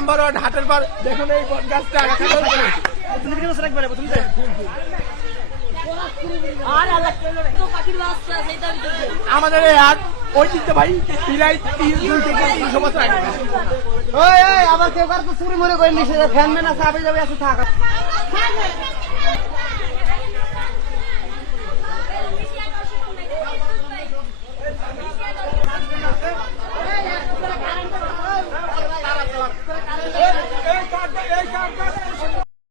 Number 1 হাটের পর দেখুন এই বট গাছটা তুমি কি বসে রাখবে তুমি আমাদের এই হাট ঐতিহ্যবাহী প্রায় 300 থেকে 300 বছর আগে। ওই আবার কেউ কার তো চুরি মরে করে নিছে ফ্যান ম্যান আছে আবে যাবে আছে থাকা